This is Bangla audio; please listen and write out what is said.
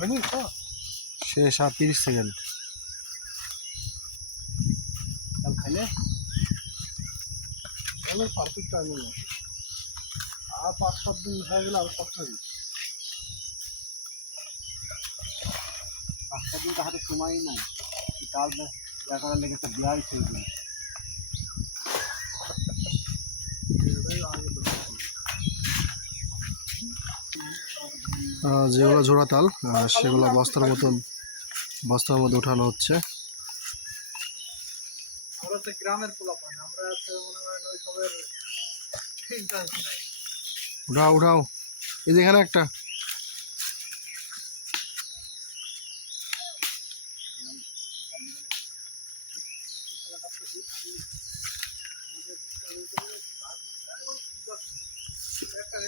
হয়নি শেষ আর তিরিশ সেকেন্ড। খাইলে পারফেক্ট টাইমিং আর পাঁচ সাত দিন হয়ে গেলে আরও কষ্ট হবে পাঁচটা দিন তো হাতে সময়ই নাই। কাল দেখা করার লেগে একটা বিহারি ছেড়ে যেগুলো জোড়া তাল সেগুলো বস্তার মতন বস্তার মধ্যে উঠানো হচ্ছে। উঠাও উঠাও। এই যেখানে একটা। একটা